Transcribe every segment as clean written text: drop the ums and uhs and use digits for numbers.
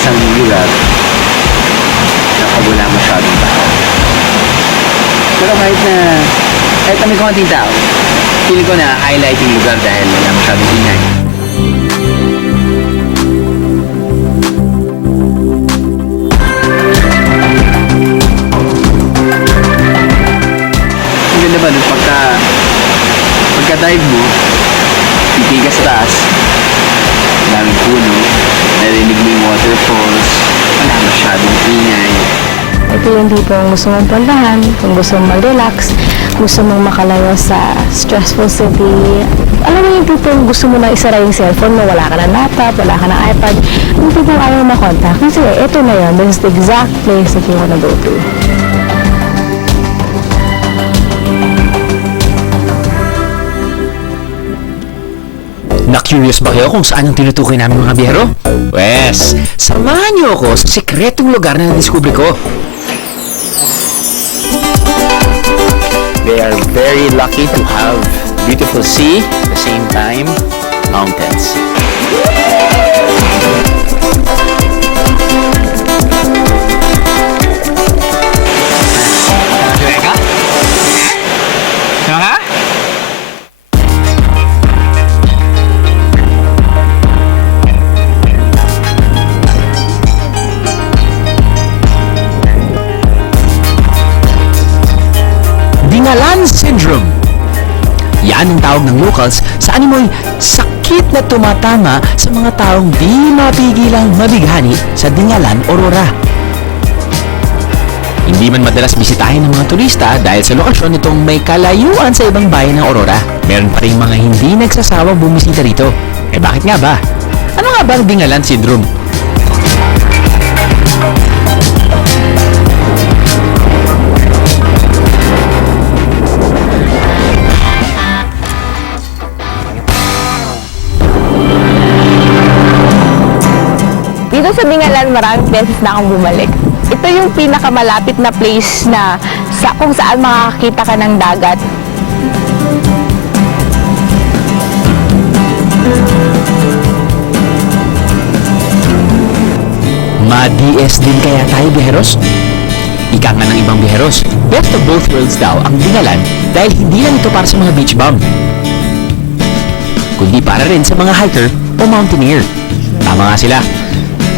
isang lugar na pag wala masyadong tao. Pero kahit na may konting tao, feeling ko na highlight yung lugar dahil wala masyadong ingay. Ang ganda ba doon pagka-dive mo, titigas sa taas, daming puno, narinig mo yung waterfalls, wala masyadong ingay. Ito yung tipong gusto mong puntahan, kung gusto mong mag-relax, gusto mong makalayo sa stressful city. Alam mo yung tipong gusto mo na isara yung cellphone mo, wala ka ng laptop, wala ka ng iPad, yung tipong ayaw makontak. Kasi ito na yun, this is the exact place that you wanna go to. Na-curious ba kayo kung saan ang tinutukoy namin mga biyero? Wes, samahan niyo ako sa sekretong lugar na nadiskubre ko. They are very lucky to have beautiful sea, at the same time, mountains. Dingalan Syndrome. Yan ang tawag ng locals sa animoy sakit na tumatama sa mga taong di mapigilang mabighani sa Dingalan, Aurora. Hindi man madalas bisitahin ng mga turista dahil sa lokasyon nitong may kalayuan sa ibang bayan ng Aurora, meron pa rin mga hindi nagsasawang bumisita rito. Eh bakit nga ba? Ano nga ba ang Dingalan Syndrome? Dito sa Dingalan, maraming beses na akong bumalik. Ito yung pinakamalapit na place na kung saan makakakita ka ng dagat. Ma-DS din kaya tayo, biheros? Ika nga ng ibang biheros, best of both worlds daw ang Dingalan dahil hindi lang ito para sa mga beach bum, kundi para rin sa mga hiker o mountaineer. Tama nga sila.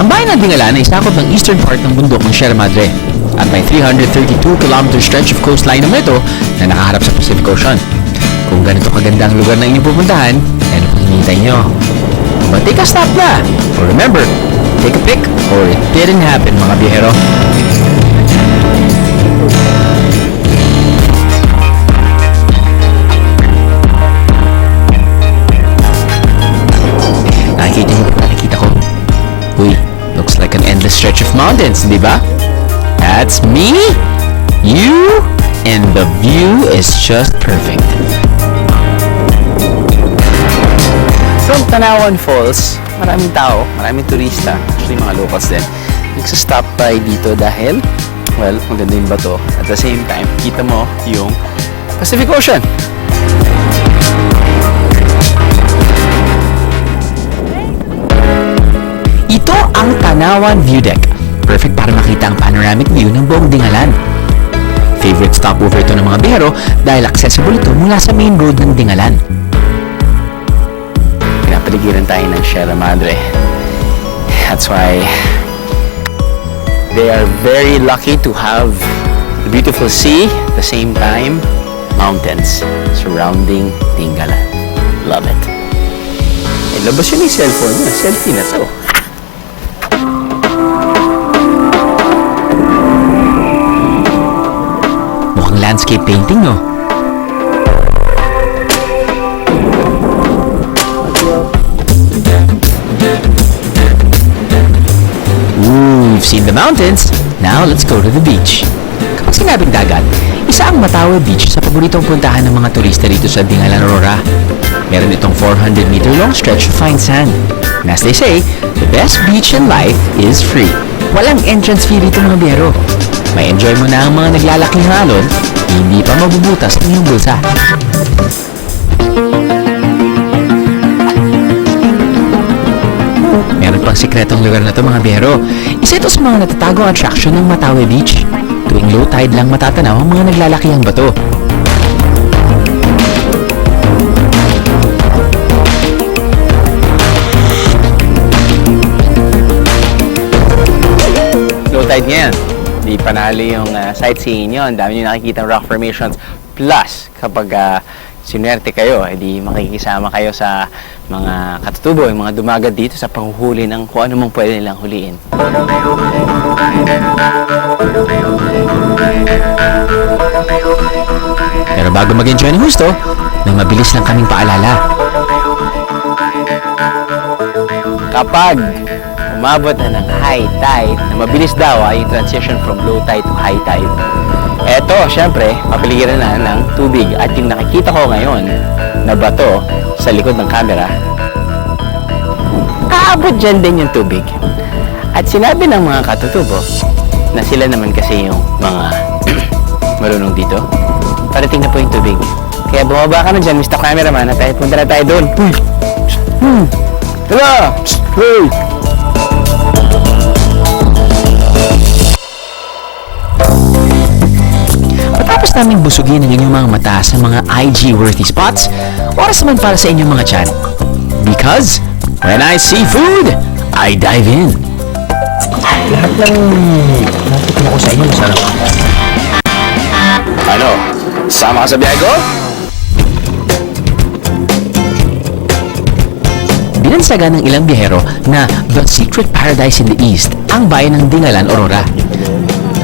Ang bayan ng Dingalan ay sakop ng eastern part ng bundok ng Sierra Madre at may 332-km stretch of coastline naman ito na nakaharap sa Pacific Ocean. Kung ganito kaganda ang lugar na inyong pupuntahan, ano pang hinihintay nyo? But take a stop na! Or remember, take a pic or it didn't happen, mga biyahero. Nakikita niyo ba nakikita ko? Uy, looks like an endless stretch of mountains, di ba? That's me, you, and the view is just perfect. From Tanawan Falls, maraming tao, maraming turista, actually mga locals din, nagsastop by dito dahil, well, maganda yung bato. At the same time, kita mo yung Pacific Ocean. Ito ang Tanawan View Deck. Perfect para makita ang panoramic view ng buong Dingalan. Favorite stopover ito ng mga biyahero dahil accessible ito mula sa main road ng Dingalan. Pinapaligiran tayo ng Sierra Madre. That's why they are very lucky to have the beautiful sea, at the same time, mountains surrounding Dingalan. Love it. Eh, labas yun yung cellphone niya. Selfie na to. Mukhang landscape painting, no? Ooh, we've seen the mountains. Now, let's go to the beach. Kapag sinabing dagat, isa ang Matawe Beach sa paboritong puntahan ng mga turista rito sa Dingalan, Aurora. Meron itong 400-meter long stretch of fine sand. And as they say, the best beach in life is free. Walang entrance fee rito mga biyero. May enjoy mo na ang mga naglalaking halon, hindi pa mabubutas ang iyong bulsa. Meron pang sikretong lugar na to mga biyero. Isa ito sa mga natatagong attraction ng Matawe Beach. Tuwing low tide lang matatanaw ang mga naglalakihang bato. Low tide ngayon. Di panalo yung sightseeing nyo. Ang dami nyo nakikita rock formations. Plus, kapag sinwerte kayo, edi makikisama kayo sa mga katutubo, yung mga dumagat dito sa panghuhuli ng kung ano mong pwede nilang huliin. Pero bago mag-enjoy ng husto, may mabilis lang kaming paalala. Kapag umabot na ng high tide, na mabilis daw yung transition from low tide to high tide. Eto, syempre, papaligiran na ng tubig. At yung nakikita ko ngayon na bato sa likod ng camera, aabot dyan din yung tubig. At sinabi ng mga katutubo na sila naman kasi yung mga marunong dito, parating na po yung tubig. Kaya bumaba ka na dyan, Mr. Cameraman, at punta na tayo doon. Tara! Hey! Matapos namin busugin ang inyong mga mata sa mga IG-worthy spots, oras naman para sa inyong mga tiyan. Because, when I see food, I dive in. Lahat ng natikman ko sa inyo masarap. Ano? Sama ka sa biyahe ko? Binansagan ng ilang biyahero na the secret paradise in the east ang bayan ng Dingalan, Aurora.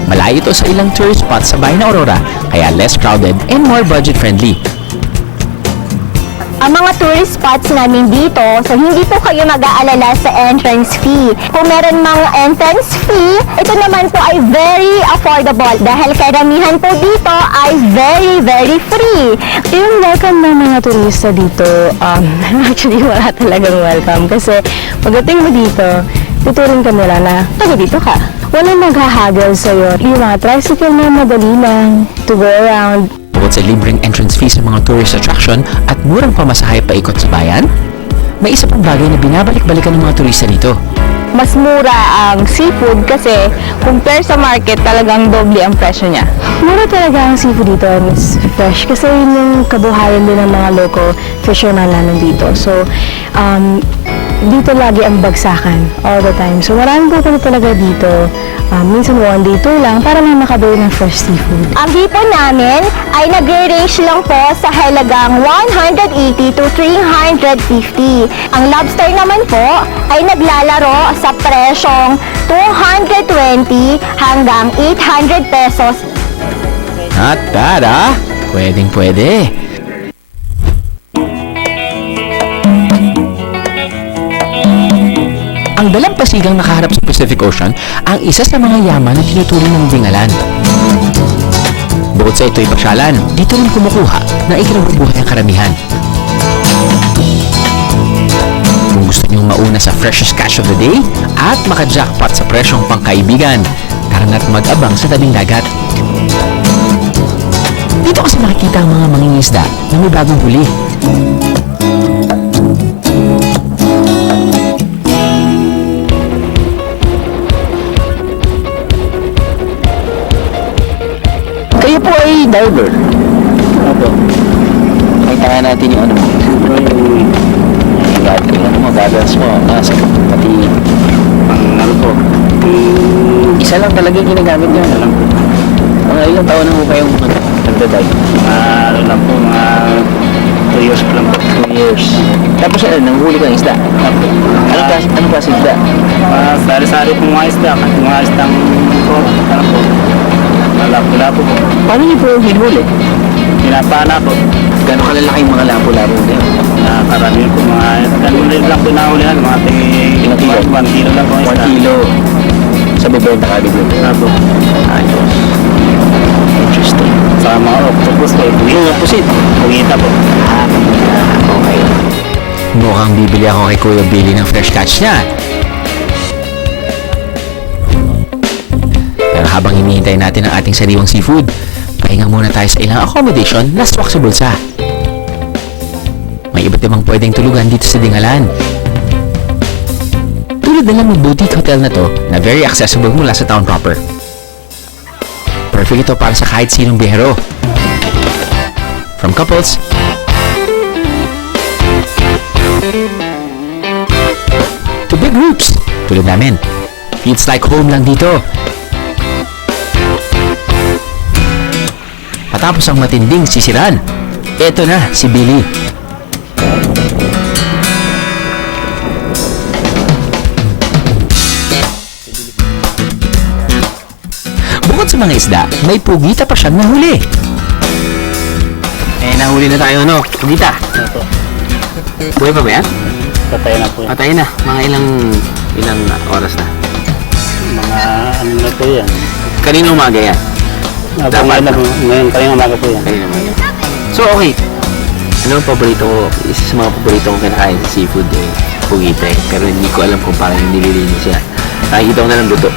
Malayo ito sa ilang tourist spots sa bayan ng Aurora, kaya less crowded and more budget-friendly. Ang mga tourist spots namin dito, so hindi po kayo mag-aalala sa entrance fee. Kung meron mga entrance fee, ito naman po ay very affordable dahil karamihan po dito ay very, very free. Yung welcome ng mga turista dito, actually wala talagang welcome kasi pagdating mo dito, tuturing ka nila na taga dito ka. Walang maghahagel sa'yo. Yung mga tricycle na madali lang to go around. Bukod sa libreng entrance fee sa mga tourist attraction at murang pamasahe paikot sa bayan, may isa pang bagay na binabalik-balikan ng mga turista dito. Mas mura ang seafood kasi compare sa market talagang doble ang presyo niya. Mura talaga ang seafood dito, Miss Fresh. Kasi yun yung kabuhayan din ng mga local fisherman na nandito. So, dito lagi ang bagsakan all the time. So, maraming pupunta talaga dito. Minsan 1 day tour lang para lang makabili ng fresh seafood. Ang hipon namin ay nagre-range lang po sa halagang 180 to 350. Ang lobster naman po ay naglalaro sa presyong 220 hanggang 800 pesos. Not bad, ah? Pwedeng-pwede. Ang dalampasigang nakaharap sa Pacific Ocean ang isa sa mga yaman na tinuturing ng Dingalan. Bukod sa ito'y pasyalan, dito rin kumukuha ng ikinabubuhay ang karamihan. Kung gusto niyong mauna sa freshest catch of the day at maka-jackpot sa presyong pangkaibigan, tara na't mag-abang sa tabing dagat. Dito kasi makikita ang mga mangingisda na may bagong huli. Kayo po ay diver. Opo. Makita nga natin yung ano mo. Yung goggles mo, mask, pati ano po. Isa lang talaga yung ginagamit niyo. Alam po. Mga ilang taon na po kayong nagda-dive? Ano lang po, mga 2 years pa lang po. 2 years. Tapos ano, nanghuli kang isda? Anong klase isda? Sari-sari pong mga isda, mga isdang ano po, lapo-lapo po. Paano niyo po hinuli? Pinapana po, Gano'ng kalalaki yung mga lapo-lapo na yun? karami po mga, ganun rin lang po nahulihan, mga Ilang kilo? 1 kilo lang po ang 1 isda. kilo. Sa bibenta ka dito. Apo. Ayos. Interesting. Sa mga octopus po, Yung pusit. pugita po. Okay. Mukhang bibili ako kay Kuya Billy ng fresh catch niya. Pero habang hinihintay natin ang ating sariwang seafood, pahinga muna tayo sa ilang accommodation na swak sa bulsa. May iba't ibang pwedeng tulugan dito sa Dingalan. Tulad Katulad na lang ng boutique hotel na to na very accessible mula sa town proper. Perfect ito para sa kahit sinong biyahero. From couples to big groups tulad namin. Feels like home lang dito. Patapos ang matinding sisiran, eto na si Billy. Bukod sa mga isda, may pugita pa siyang nahuli. Nahuli na tayo, no? Pugita. Ito. Buhay pa ba yan? Patay na po yan. Patay na. Mga ilang oras na. Mga ano na po yan. Kanina umaga yan. Dapat Ngayon, kanina umaga po yan. Kanina umaga. So, okay. Ano ang paborito ko? Isa sa mga paborito kong kinakain sa seafood pugita eh. Pero hindi ko alam kung paano yung nililinis siya. Nakikita ko na lang luto.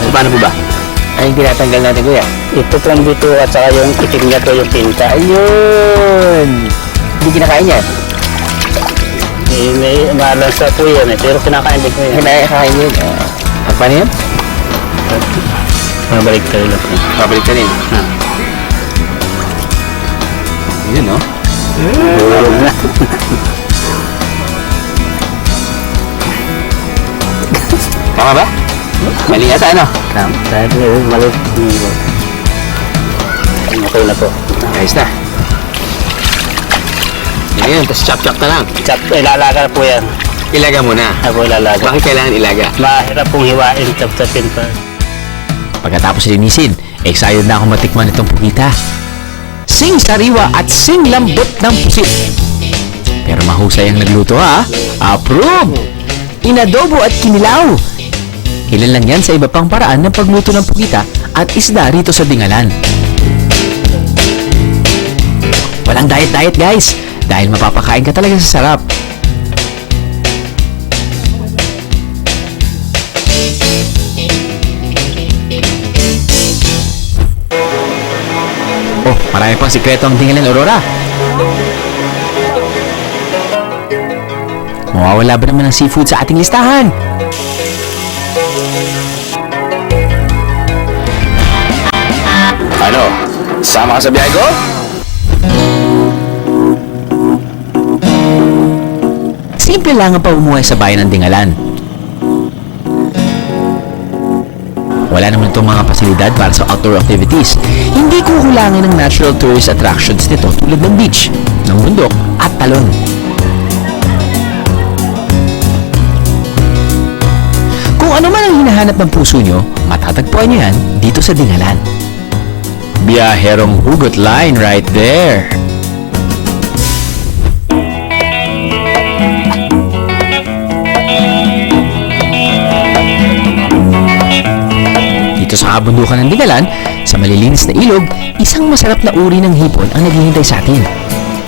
So, paano po ba? Ay, tinatanggal natin, kuya. Ito pang dito at saka yung itim niya to yung tinta. Ayun! Hindi kinakain yan. May malansa po yan eh. Pero kinakain din ko yan. Kinakain yun. Paano yan? Mabalik tayo lang po. Pabalik ka rin. Yun, no? Bulog na. Tama ba? Mali yata, ano? Dahil maliit. Okay na po. Ayos na. Yan yun, tapos chop-chop na lang. Chop, ilalaga na po yan. Ilaga muna. Ako ilalaga. Bakit kailangan ilaga? Mahirap pong hiwain, chop-chopin pa. Pagkatapos linisin, excited na ako matikman itong pugita. Sing sariwa at sing lambot ng pusit. Pero mahusay ang nagluto ha. Approve! Inadobo at kinilaw. Ilan lang yan sa iba pang paraan ng pagluto ng pugita at isda rito sa Dingalan. Walang diet-diet guys, dahil mapapakain ka talaga sa sarap. Oh, marami pang sikreto ang Dingalan Aurora. Mawawala ba naman ng seafood sa ating listahan? Ano? Sama ka sa biyahe ko? Simple lang ang pamumuhay sa bayan ng Dingalan. Wala naman itong mga pasilidad para sa outdoor activities. Hindi kukulangin ng natural tourist attractions nito tulad ng beach, ng bundok at talon. Kung ano man ang hinahanap ng puso nyo, matatagpuan nyo yan dito sa Dingalan. Biyaherong hugot line right there. Dito sa kabundukan ng Dingalan, sa malilinis na ilog, isang masarap na uri ng hipon ang naghihintay sa atin.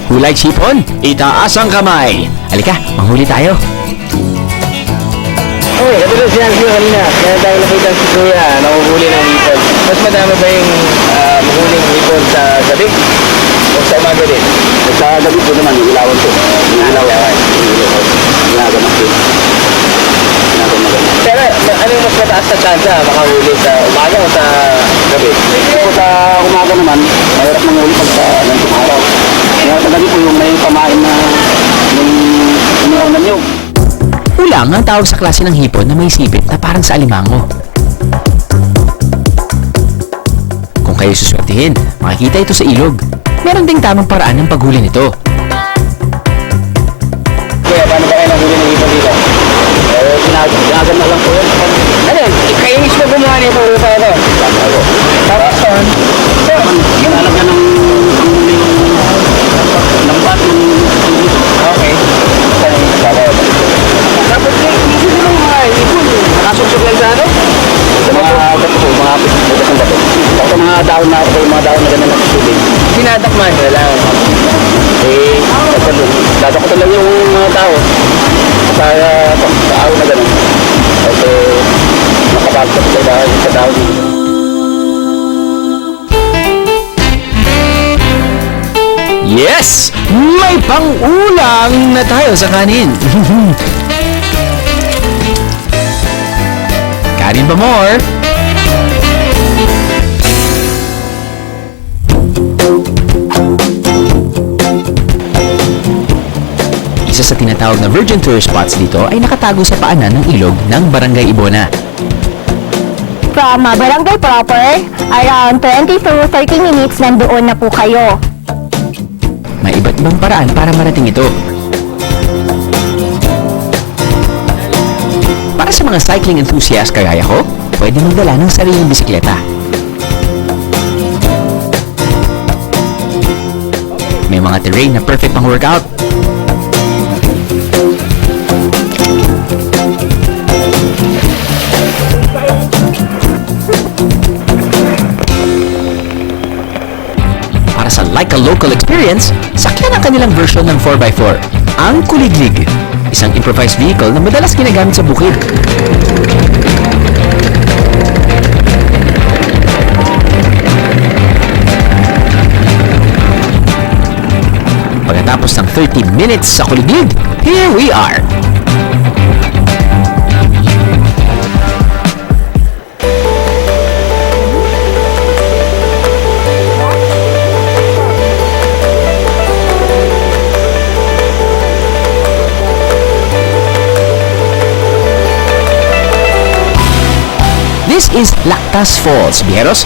Who likes hipon? Itaas ang kamay! Halika, manghuli tayo. Uy, katulad sinabi ko kanina, kaya tayo nakita si Kuya, nakuhuli ng hipon. Mas madami ba yung mahuling hipon sa gabi? O sa umaga din? Sa gabi po naman, ilawan po. Ilawan. Ginagamak po. Ginagamak. Pero ano yung mas mataas na tsansa makahuli sa umaga o sa gabi? Kung sa umaga naman, mahirap manghuli pag sa lanting araw. Kaya sa gabi po yung may pamain na yung umiyaw na niyog. Ulang ang tawag sa klase ng hipon na may sipit na parang sa alimango. Kung kayo suswertihin, makikita ito sa ilog. Meron ding tamang paraan ng paghuli nito. Kuya, paano ba kayo nahuli ng hipon dito? Ginagan na lang po yun. Ano yun? Kayo mismo gumawa nito ulo pa ito? Tapos son? Yung alagyan ng panghuli ng bat ng Okay. Tapos hindi mo mga hipon. Nakasuksok lang sa ano? Sa mga bato po, mga putas ng bato. Sa mga daon na gano'n ng tubig. Tinatakman nyo lang. Dadako lang yung mga tao sa araw na gano'n. Kasi nakabagsak sa tao dito. Yes! May pang-ulam na tayo sa kanin. Yarin ba more? Isa sa tinatawag na virgin tourist spots dito ay nakatago sa paanan ng ilog ng Barangay Ibona. From Barangay proper, around 20 to 30 minutes nandoon na po kayo. May iba't ibang paraan para marating ito. Para sa mga cycling enthusiast kagaya ko, pwede magdala ng sariling bisikleta. May mga terrain na perfect pang workout. Para sa like a local experience, sakyan ang kanilang version ng 4x4, ang Kuliglig, isang improvised vehicle na madalas ginagamit sa bukid. Pagkatapos ng 30 minutes sa Kuliglig, here we are! This is Lactas Falls, Bieros.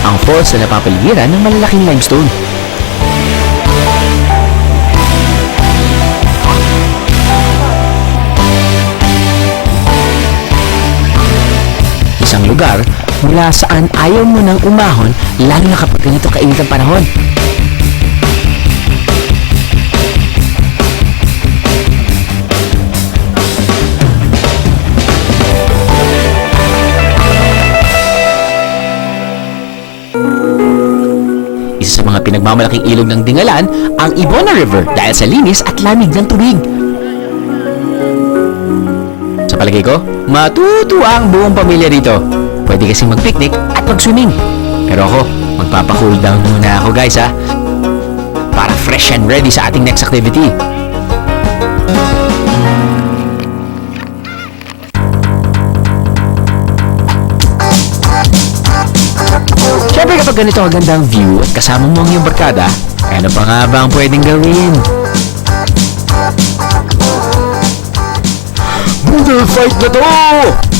Ang falls na napapaligiran ng malalaking limestone. Isang lugar mula saan ayaw mo nang umahon, lalo na kapag ganito kainit ang panahon. Isa sa mga pinagmamalaking ilog ng Dingalan, ang Ibona River dahil sa linis at lamig ng tubig. Sa palagay ko, matutuwa ang buong pamilya dito. Pwede kasing mag-picnic at mag-swimming. Pero ako, magpapa-cool down muna ako guys ha. Para fresh and ready sa ating next activity. Siyempre kapag ganito ang gandang view at kasama mo ang iyong barkada, ano pa nga ba ang pwedeng gawin? Boulder fight na to!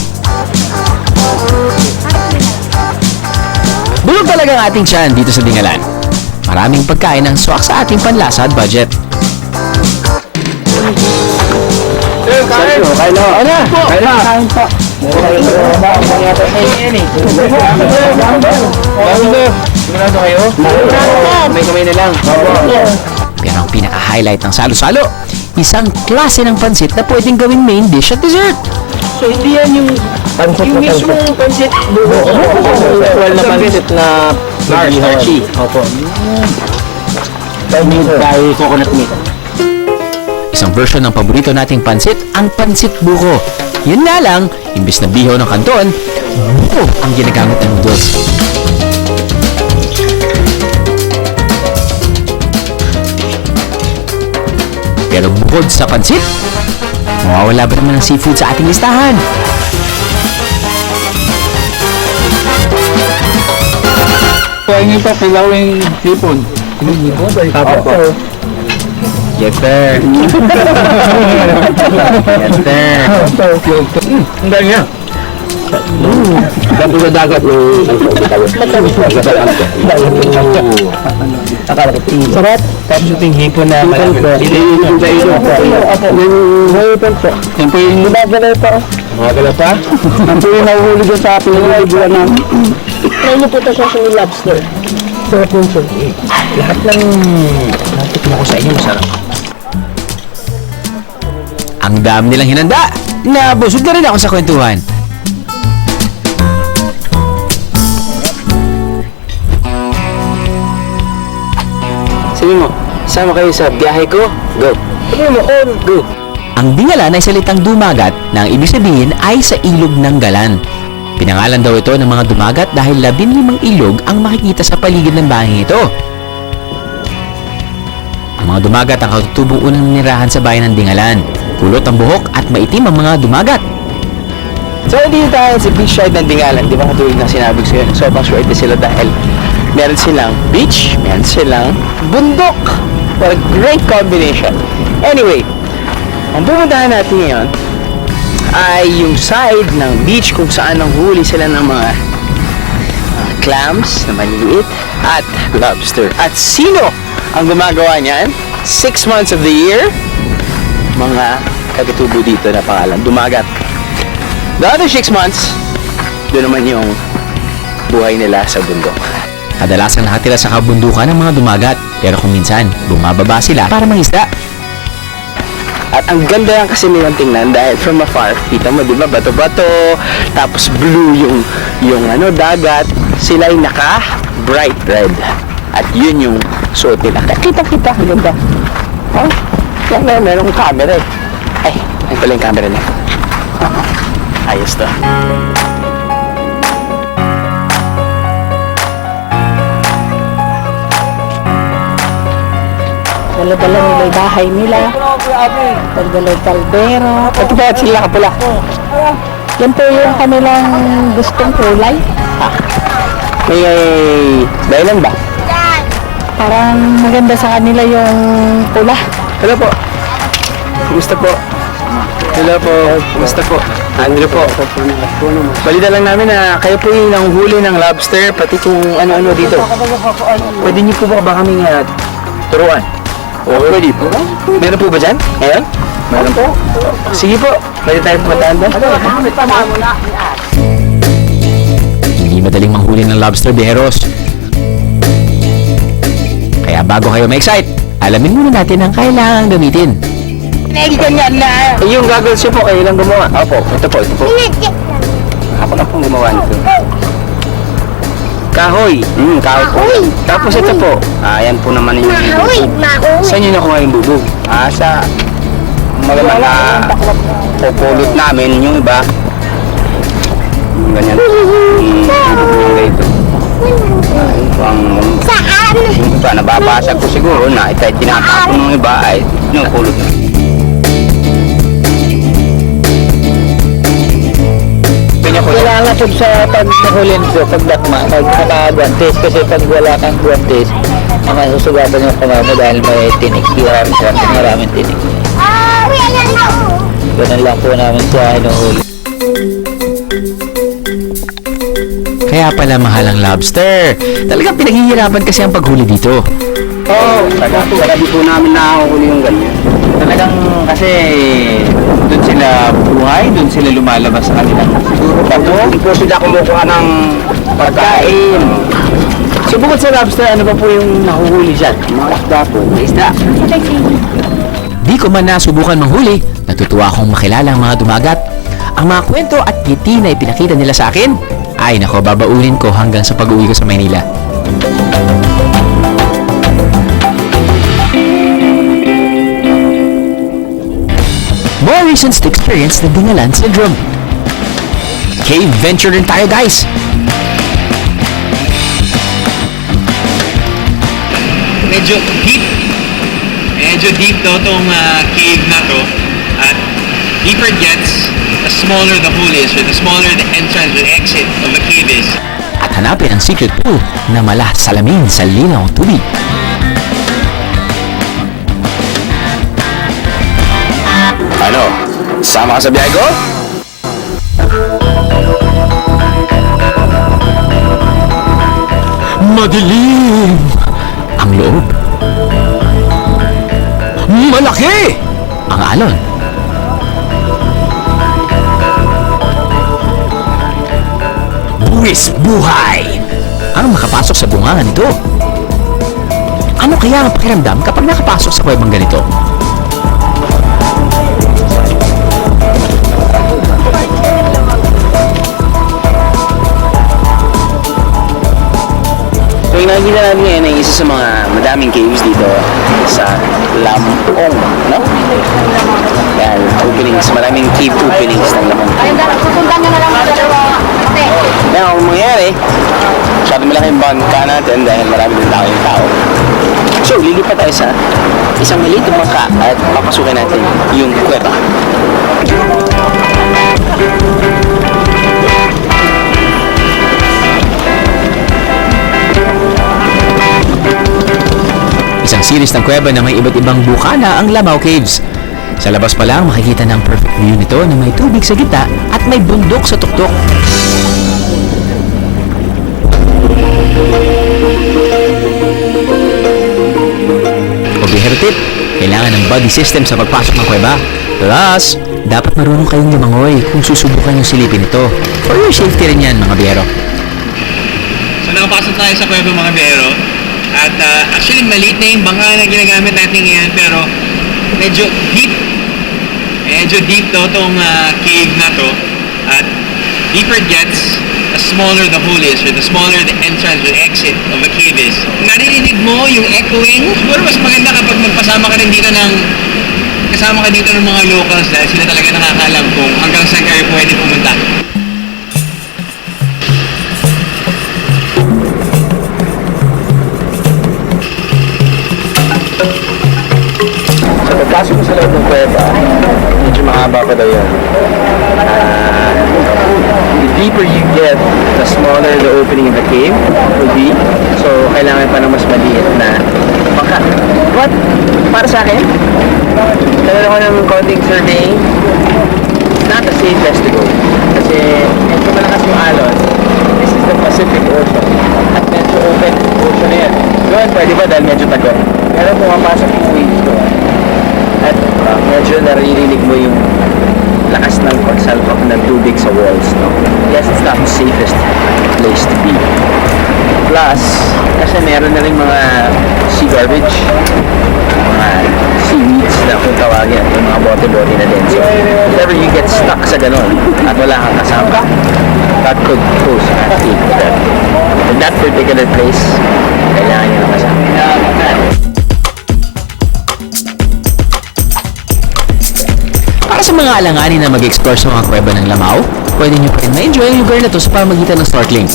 Bulog talaga ang ating tiyan dito sa Dingalan. Maraming pagkain ang swak sa ating panlasa at budget. Kain na. Kain na. Kain po. Sigurado kayo? May kamay na lang. Pero ang pinaka-highlight ng salo-salo, isang klase ng pansit na pwedeng gawing main dish at dessert. So, hindi yan yung mismong pansit buko. Actual na pansit na starchy. Opo. By coconut meat. Isang version ng paborito nating pansit, ang pansit buko. Yun nga lang, imbis na biho ng kanton, buko ang ginagamit ng noodles. Pero bukod sa pansit, mawawala ba naman ng seafood sa ating listahan? Kaya nyo pa pilawing hipon. Apo. Yes, sir. Yes, sir. Ang dami nga. Dapat na dagat yung Sarap. Tapos yung hipon na malaki. Yung yan po yung Magagalaw pa. Magagalaw pa? yan po yung nahuhuli dyan sa pinaguliguan na Try niyo po ito sa lobster. Sarap yun, sir. Lahat ng natikman ko sa inyo masarap. Ang dami nilang hinanda. Nabusog na rin ako sa kwentuhan. Sabi mo, sama kayo sa biyahe ko? Go. Sabi mo, go. Ang Dingalan ay salitang dumagat na ang ibig sabihin ay sa ilog ng Galan. Pinangalan daw ito ng mga dumagat dahil 15 ilog ang makikita sa paligid ng bahing ito. Ang mga dumagat ang katutubong unang nirahan sa bayan ng Dingalan. Kulot ang buhok at maitim ang mga dumagat. So, dito tayo sa beach side ng Dingalan. Di ba katulad na sinabi ko sa'yo, sobrang swerte sila dahil meron silang beach, meron silang bundok. What a great combination. Anyway, ang pumuntahan natin ngayon ay yung side ng beach kung saan nanghuli sila ng mga clams na maliliit at lobster. At sino ang gumagawa niyan? 6 months of the year, mga kagatubo dito na pangalan, dumagat. The other 6 months, doon naman yung buhay nila sa bundok. Kadalasang nakatira sa kabundukan ng mga dumagat, pero kung minsan, bumababa sila para mangisda. At ang ganda lang kasi nilang tingnan dahil from afar, kita mo, di ba, bato-bato, tapos blue yung dagat, sila ay naka bright red. At yun yung suot nila. Kita-kita, ang ganda. Oh, yan na, merong camera eh. Ay pala yung camera na. Ayos to. Dala-dala nila yung bahay nila. Dala-dala yung kaldero. Ito ba sila kapula? Yan po yung kanilang gustong kulay. May dahilan ba? Parang maganda sa kanila yung pula. Hello po. Kumusta po? Hello po. Kumusta po? Andrew po. Balita lang namin na kayo po yung nanghuli ng lobster, pati kung ano-ano dito. Pwede niyo po ba kaming turuan? Pwede po. Meron po ba dyan? Ngayon? Meron po. Sige po. Pwede tayo pumataan doon? Hindi madaling manghuli ng lobster, biheros. Kaya bago kayo ma-excite, alamin muna natin ang kailangang gamitin. Yung goggles niyo po, kayo lang gumawa. Opo, ito po. Ako na pong gumawa nito. Kahoy. Kahoy po. Tapos ito po. Ayan po naman yung bubog. Saan nyo nakuha yung bubog? Sa mga pupulot namin yung iba. Yung ganyan. Bubog yung ganito. Saan? Yung iba, nababasag ko siguro na itay tinatapon ng iba ay pinupulot na. Kailangan po sa pag-nahuli nito, pagdakma, pagkaka-guantes, kasi pag wala kang guantes, ang masusugatan yung kamay mo dahil may tinik. Maraming tinik. Ganun lang po namin siya hinuhuli. Kaya pala mahal ang lobster. Talagang pinaghihirapan kasi ang paghuli dito. Talagang po namin nakahuli yung ganyan. Talagang kasi doon sila buhay, doon sila lumalabas sa kanilang siguro bato. Hindi po sila kumukuha ng pagkain. So bukod sa lobster, ano pa po yung nahuhuli dyan? Mga isda po. Isda. Di ko man nasubukan manghuli, natutuwa akong makilala ang mga dumagat. Ang mga kwento at ngiti na ipinakita nila sa akin, ay nako, babaunin ko hanggang sa pag-uwi ko sa Maynila. More reasons to experience the Dingalan Syndrome. Cave venture rin tayo, guys! Medyo deep daw tong cave na to, at deeper it gets, the smaller the hole is, or the smaller the entrance or exit of the cave is. At hanapin ang secret pool na mala salamin sa linaw ng tubig. Ano? Sama ka sa biyahe ko? Madilim ang loob. Malaki ang alon. Buwis buhay ang makapasok sa bungangan nito. Ano kaya ang pakiramdam kapag nakapasok sa kuwebang ganito? So yung nakikita natin ngayon ay isa sa mga madaming caves dito sa Lampong, no? Yan, openings, maraming cave openings ng Lampong. Pupunta na lang sa dalawa. Kaya kung mangyari, masyado malaking bangka natin dahil marami din tayong tao. So, lilipat tayo sa isang maliit na bangka at papasukin natin yung kuweba. Isang series ng kuweba na may iba't ibang bukana ang Lamao Caves. Sa labas pa lang makikita ng perfect view nito na may tubig sa gitna at may bundok sa tuktok. Pabihero tip, kailangan ng body system sa pagpasok ng kuweba. Plus, dapat marunong kayong lumangoy kung susubukan yung silipin ito. For your safety rin yan, mga biyero. So nakapasok tayo sa kuweba mga biyero. At actually maliit na yung bangka na ginagamit natin ngayon pero medyo deep daw tong cave na to. At deeper it gets, the smaller the hole is or the smaller the entrance or exit of a cave is. Naririnig mo yung echoing. Siguro mas maganda kapag magpasama ka rin dito kasama ka dito ng mga locals dahil sila talaga nakakaalam kung hanggang saan kayo pwede pumunta. So, pagpasok mo sa loob ng kuweba, medyo mahaba pa daw yun. The deeper you get, the smaller the opening in the cave will be. So, kailangan pa ng mas maliit na bangka. But, para sa akin, kailangan ako ng konting surveying. It's not the safest to go. Kasi, medyo malakas yung alon. This is the Pacific Ocean. At medyo open ocean na yan. Doon, pwede ba dahil medyo tago? Pero pumapasok yung waves doon. At medyo naririnig mo yung lakas ng pagsalpak ng tubig sa walls, no? Yes, it's not the safest place to be. Plus, kasi meron na rin mga sea garbage, mga seaweeds na kung tawagin, yung mga bote-bote na din. So, if ever you get stuck sa ganon at wala kang kasama, that could pose a fate threat. In that particular place, kailangan nyo ng kasama. Para sa mga alanganin na mag-explore sa mga kuweba ng Lamao, pwede nyo pa rin ma-enjoy ang lugar na to sa pamamagitan ng snorkeling.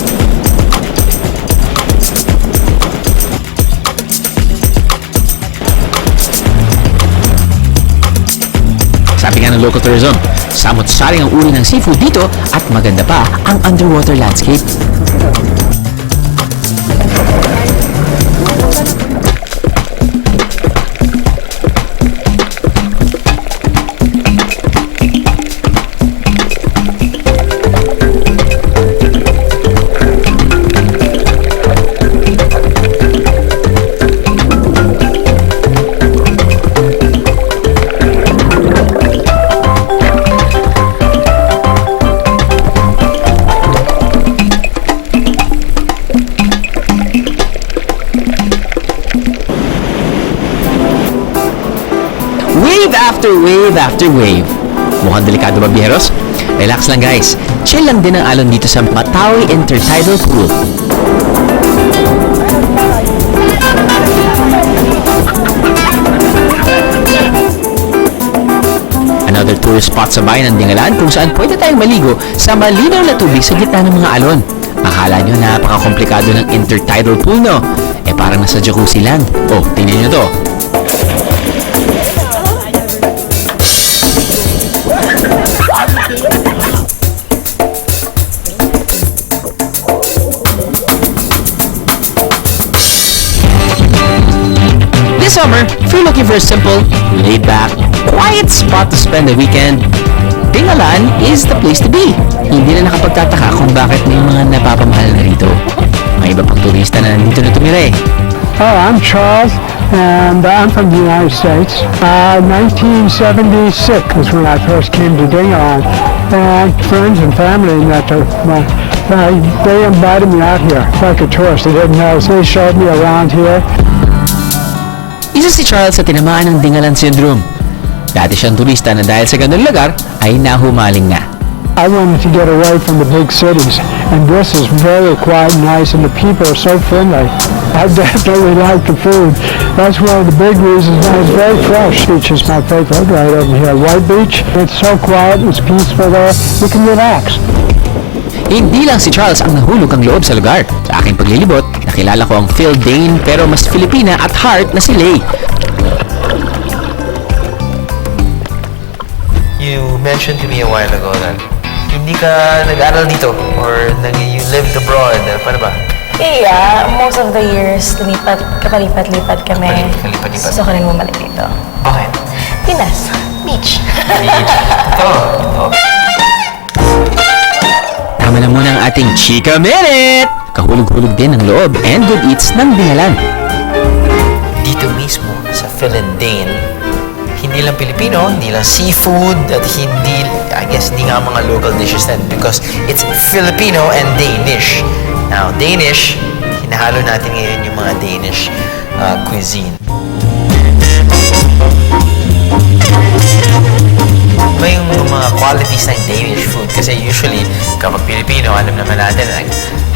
Sabi nga ng local tourism, samot-saring ang uri ng seafood dito at maganda pa ang underwater landscape. Wave after wave after wave. Mukhang delikado ba, biyeros? Relax lang guys. Chill lang din ang alon dito sa Matawi Intertidal Pool. Another tourist spot sa bayan ng Dingalan kung saan pwede tayong maligo sa malinaw na tubig sa gitna ng mga alon. Akala nyo napaka-komplikado ng intertidal pool, no? Parang nasa jacuzzi lang. Oh, tingnan nyo to. This summer, if you're looking for a simple, laid-back, quiet spot to spend the weekend, Dingalan is the place to be. Hindi na nakapagtataka kung bakit may mga napapamahal na rito. May iba pang turista na nandito na tumira eh. Oh, I'm Charles, and I'm from the United States. 1976 was when I first came to Dingalan, and friends and family met they invited me out here like a tourist. They didn't know, so they showed me around here. Isa si Charles sa tinamaan ng Dingalan Syndrome. Dati siyang turista na dahil sa ganun lugar ay nahumaling na. I wanted to get away from the big cities, and this is very quiet and nice, and the people are so friendly. I definitely like the food. That's one of the big reasons why it's very fresh. Beach is my favorite right over here. White Beach, it's so quiet, it's peaceful there, you can relax. Hindi lang si Charles ang nahulog ang loob sa lugar. Sa aking paglilibot, nakilala ko ang Phil Dane pero mas Filipina at heart na si Lay. You mentioned to me a while ago that hindi ka nag-aral dito or you lived abroad. Paano ba? Yeah, most of the years, kapalipat-lipat kami. Kapalipat-lipat. Gusto ko rin bumalik dito. Bakit? Pinas, beach. Ito. Tama na muna ang ating Chika Minute! Kahulog-hulog din ang loob and good eats ng Dingalan. Dito mismo sa Phil and Dane, hindi lang Pilipino, hindi lang seafood, at hindi, I guess, hindi nga mga local dishes din because it's Filipino and Danish. Now, Danish, hinahalo natin ngayon yung mga Danish cuisine. Iba yung mga qualities ng Danish food kasi usually, kapag Pilipino, alam naman natin na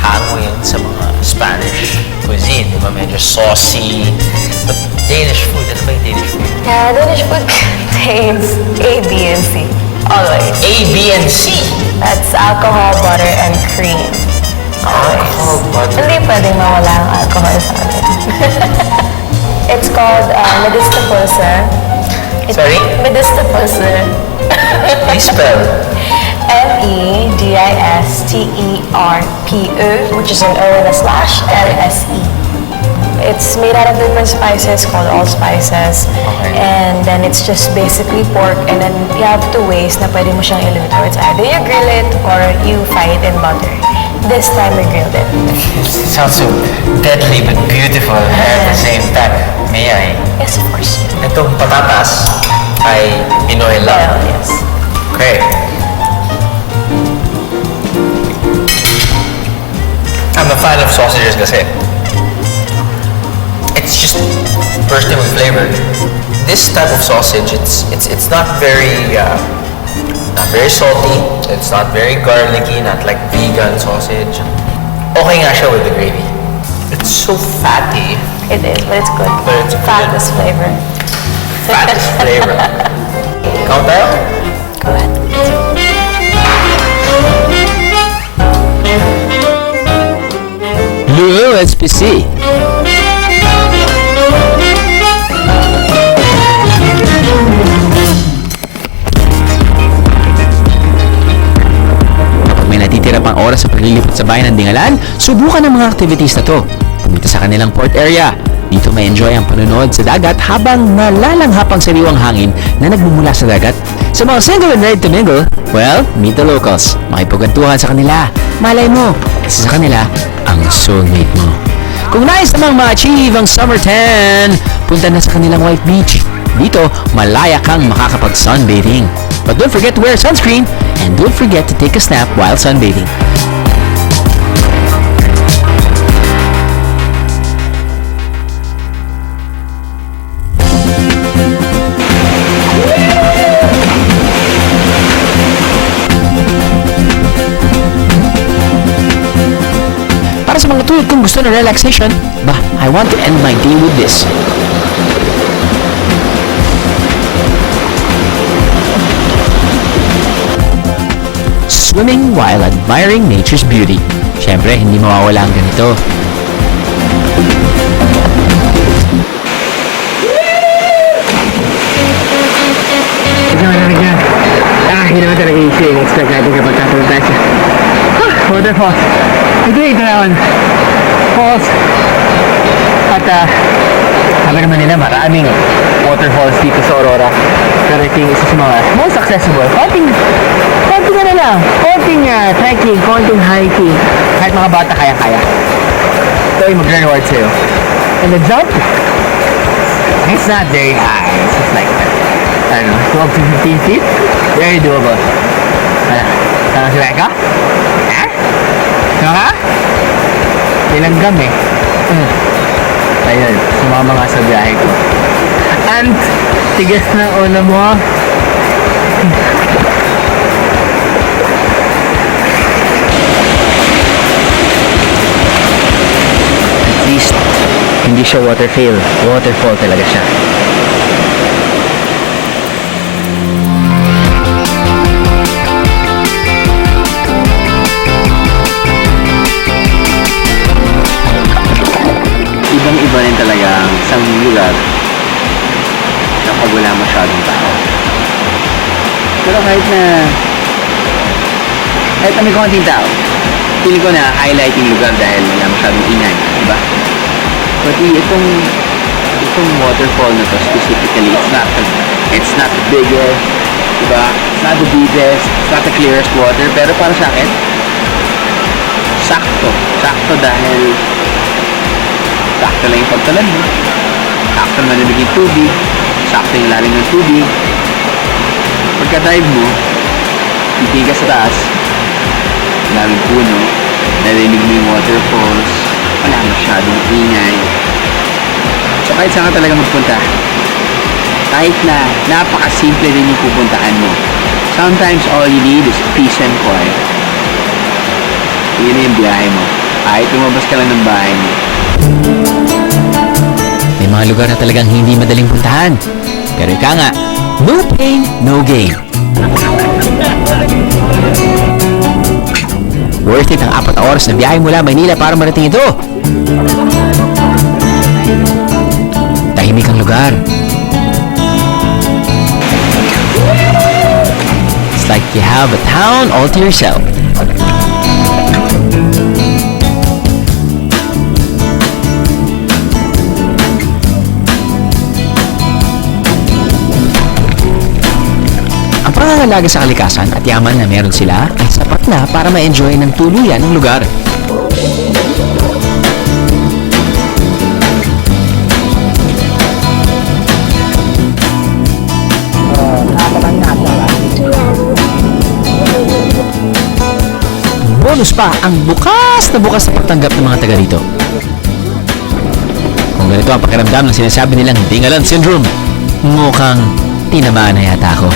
hango yun sa mga Spanish cuisine. Diba? Medyo saucy. But Danish food, ano ba yung Danish food? Yeah, Danish food contains A, B, and C. Always. A, B, and C. That's alcohol, butter, and cream. Alcohol, butter. Hindi pwedeng mawala ang alcohol sa atin. It's called Medistapulse. Sorry? Medistapulse. Please spell. Medistapulse, which is an O and a slash, LSE. It's made out of different spices called allspices. Okay. And then it's just basically pork and then you have two ways na pwede mo siyang iluto. It's either you grill it or you fry it in butter. This time we grilled it. It sounds so deadly but beautiful at the same time. May I? Yes, of course. Itong patatas ay Pinoy Well, lang. yes. Okay. I'm a fan of sausages kasi it's just bursting with flavor. This type of sausage, it's not very salty. It's not very garlicky, not like vegan sausage. Okay nga siya with the gravy. It's so fatty. It is, but it's good. But it's Fat good. is flavor. Fat is flavor. Count tayo? Go ahead. Luo SPC. Kapag may natitira pang oras sa paglilipat sa bayan ng Dingalan, subukan ang mga activities na to. Pumunta sa kanilang port area. Dito may enjoy ang panonood sa dagat habang nalalanghap ang sariwang hangin na nagmumula sa dagat. Sa mga single and ready to mingle, well, meet the locals. Makipagkwentuhan sa kanila. Malay mo, isa sa kanila ang soulmate mo. Kung nais namang ma-achieve ang summer tan, punta na sa kanilang White Beach. Dito, malaya kang makakapag-sunbathing. But don't forget to wear sunscreen and don't forget to take a snap while sunbathing. Para sa mga tulad kung gusto ng relaxation, I want to end my day with this. Swimming while admiring nature's beauty. Siyempre, hindi mawawala ang ganito. Hindi naman talaga easy yung expect natin kapag kapunta siya. Waterfalls. Ito naman. Falls. At sabi naman nila maraming waterfalls dito sa Aurora. Pero I think isa sa mga most accessible. Konting ano lang. Konting trekking, konting hiking. Kahit mga bata kaya-kaya. Ito yung mag-reward sa'yo. And the jump, it's not very high. It's just like, I don't know, 12 to 15 feet. Very doable. Tama si Becca? Ha? Tama ka? Nilanggam eh. Ayun, sumama nga sa biyahe ko. And, tigas na ulo mo. At least, hindi siya waterfall talaga siya. rin talaga ang isang lugar kapag wala masyadong tao. Pero kahit na may konting tao, feeling ko na highlight yung lugar dahil wala masyadong ingay, di ba? Pati itong waterfall na to specifically, it's not the biggest, di ba? It's not the deepest, it's not the clearest water, pero para sa akin, sakto dahil sakto lang yung pagtalan mo, sakto naman nabiging tubig, sakto yung lalim ng tubig. Pagka-dive mo, titig ka sa taas, daming puno, narinig mo yung waterfalls, wala masyadong ingay. So kahit saan ka talaga magpunta, kahit na napakasimple din yung pupuntahan mo, sometimes all you need is peace and quiet. Yun na yung biyahe mo. Kahit lumabas ka lang ng bahay mo. May mga lugar na talagang hindi madaling puntahan. Pero ika nga, no pain, no gain. Worth it ang 4 na oras na biyahe mula Maynila para marating ito. Tahimik ang lugar. It's like you have a town all to yourself. Ang pangangalaga sa kalikasan at yaman na meron sila ay sapat na para ma-enjoy ng tuluyan ang lugar. Bonus pa ang bukas na pagtanggap ng mga taga rito. Kung ganito ang pakiramdam ng sinasabi nilang Dingalan Syndrome, mukhang tinamaan na yata ako.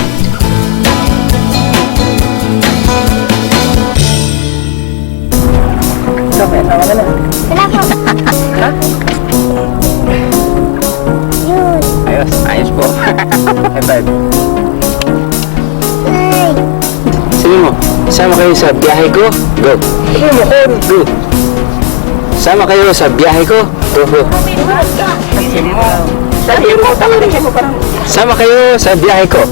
Ayos po. High-five. Sabi mo, sama kayo sa biyahe ko, go. Sabi mo, go. Sama kayo sa biyahe ko, go, go. Sama kayo sa biyahe ko.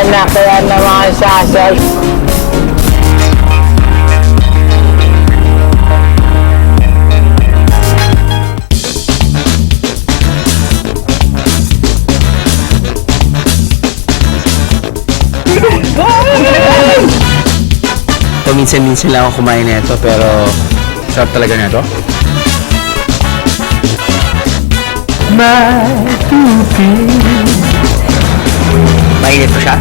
Anak ko yan na mga sasal. Minsan-minsan lang ako kumain nito pero sarap talaga nito. Mainit pa siya.